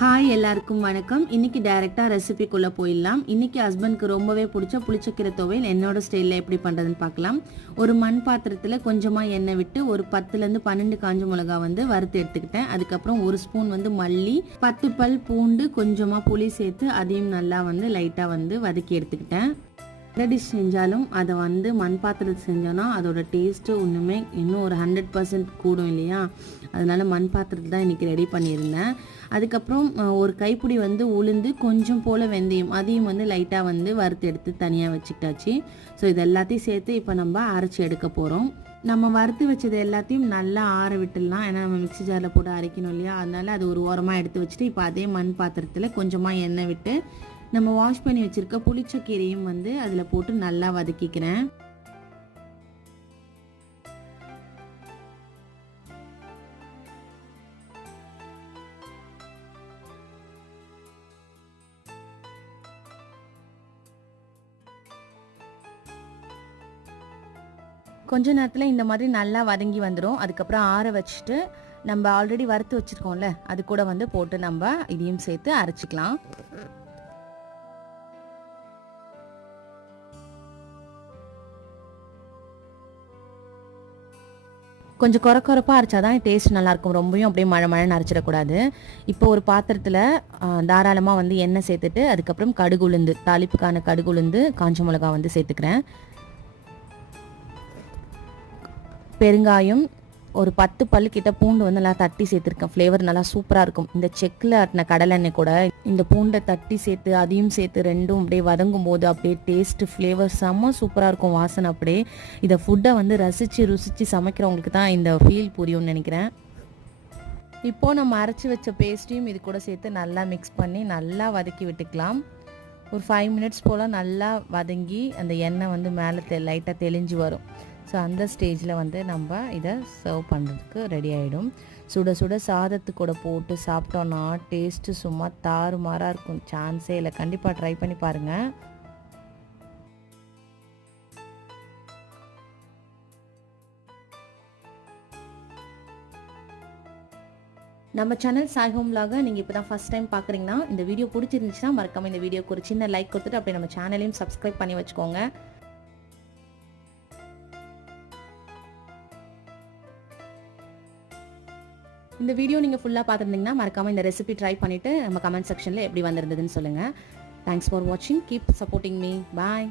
Hi எல்லாருக்கும் வணக்கம். இன்னைக்கு டைரெக்டாக ரெசிபிக்குள்ளே போயிடலாம். இன்னைக்கு ஹஸ்பண்ட்க்கு ரொம்பவே பிடிச்ச புளிச்சக்கீரை துவையல் என்னோட ஸ்டைலில் எப்படி பண்ணுறதுன்னு பார்க்கலாம். ஒரு மண் பாத்திரத்தில் கொஞ்சமாக எண்ணெய் விட்டு ஒரு பத்துலேருந்து பன்னெண்டு காஞ்ச மிளகா வந்து வறுத்து எடுத்துக்கிட்டேன். அதுக்கப்புறம் ஒரு ஸ்பூன் வந்து மல்லி பத்து பல் பூண்டு கொஞ்சமாக புளி சேர்த்து அதையும் நல்லா வந்து லைட்டாக வந்து வதக்கி எடுத்துக்கிட்டேன். என்ன டிஷ் செஞ்சாலும் அதை வந்து மண் பாத்திரத்தில் செஞ்சோன்னா அதோட டேஸ்ட்டு ஒன்றுமே இன்னும் ஒரு ஹண்ட்ரட் பர்சன்ட் கூடும் இல்லையா? அதனால் மண் பாத்திரத்தில் தான் இன்றைக்கி ரெடி பண்ணியிருந்தேன். அதுக்கப்புறம் ஒரு கைப்பிடி வந்து உளுந்து கொஞ்சம் போல் வெந்தயம் அதையும் வந்து லைட்டாக வந்து வறுத்து எடுத்து தனியாக வச்சுக்கிட்டாச்சு. ஸோ இது எல்லாத்தையும் சேர்த்து இப்போ நம்ம அரைச்சி எடுக்க போகிறோம் நம்ம வறுத்து வச்சது எல்லாத்தையும் நல்லா ஆற விட்டுடலாம். ஏன்னா நம்ம மிக்சி ஜாரில் போட்டு அரைக்கணும் இல்லையா? அதனால் அது ஒரு ஓரமாக எடுத்து வச்சுட்டு இப்போ அதே மண் பாத்திரத்தில் கொஞ்சமாக எண்ணெய் விட்டு நம்ம வாஷ் பண்ணி வச்சுருக்க புளிச்சக்கீரையும் வந்து அதில் போட்டு நல்லா வதக்கிக்கிறேன். கொஞ்ச நேரத்தில் இந்த மாதிரி நல்லா வதங்கி வந்துடும் அதுக்கப்புறம் ஆற வச்சுட்டு நம்ம ஆல்ரெடி வறுத்து வச்சுருக்கோம்ல அது கூட வந்து போட்டு நம்ம இதையும் சேர்த்து அரைச்சிக்கலாம். கொஞ்சம் குறை குறைப்பாக அரைச்சா தான் டேஸ்ட் நல்லாயிருக்கும். ரொம்பவும் அப்படியே மழை மழைன்னு அரைச்சிடக்கூடாது. இப்போ ஒரு பாத்திரத்தில் தாராளமாக வந்து எண்ணெய் சேர்த்துட்டு அதுக்கப்புறம் கடுகு உளுந்து தாளிப்புக்கான கடுகு உளுந்து காஞ்ச மிளகா வந்து சேர்த்துக்கிறேன். பெருங்காயம் ஒரு பத்து பல்லு கிட்ட பூண்டு வந்து நல்லா தட்டி சேர்த்துருக்கேன். ஃப்ளேவர் நல்லா சூப்பராக இருக்கும். இந்த செக்கில் ஆட்டின கடலெண்ணெய் கூட இந்த பூண்டை தட்டி சேர்த்து அதையும் சேர்த்து ரெண்டும் அப்படியே வதங்கும் போது அப்படியே டேஸ்ட்டு ஃப்ளேவர் செம்ம சூப்பராக இருக்கும் வாசனை அப்படியே. இதை ஃபுட்டை வந்து ரசித்து ருசித்து சமைக்கிறவங்களுக்கு தான் இந்த ஃபீல் புரியும்னு நினைக்கிறேன். இப்போ நம்ம அரைச்சி வச்ச பேஸ்ட்டையும் இது கூட சேர்த்து நல்லா மிக்ஸ் பண்ணி நல்லா வதக்கி விட்டுக்கலாம். ஒரு ஃபைவ் மினிட்ஸ் போல் நல்லா வதங்கி அந்த எண்ணெய் வந்து மேலே தெ லைட்டாக தெளிஞ்சு வரும். ஸோ அந்த ஸ்டேஜில் வந்து நம்ம இதை சர்வ் பண்ணுறதுக்கு ரெடி ஆகிடும் சுட சுட சாதத்து கூட போட்டு சாப்பிட்டோன்னா டேஸ்ட்டு சும்மா தாறுமாறாக இருக்கும். சான்ஸே இல்லை. கண்டிப்பாக ட்ரை பண்ணி பாருங்கள் நம்ம சேனல் சாய் ஹோம்லாக நீங்கள் இப்போ தான் ஃபஸ்ட் டைம் பார்க்குறீங்கன்னா இந்த வீடியோ பிடிச்சிருந்துச்சுன்னா மறக்காம இந்த வீடியோக்கு ஒரு சின்ன லைக் கொடுத்துட்டு அப்படியே நம்ம சேனலையும் சப்ஸ்கிரைப் பண்ணி வச்சுக்கோங்க. இந்த வீடியோ நீங்கள் ஃபுல்லாக பார்த்துருந்தீங்கன்னா மறக்காமல் இந்த ரெசிபி ட்ரை பண்ணிவிட்டு நம்ம கமெண்ட் செக்ஷனில் எப்படி வந்திருந்ததுன்னு சொல்லுங்கள் தேங்க்ஸ் ஃபார் வாட்சிங் கீப் சப்போர்ட்டிங் மீ பாய்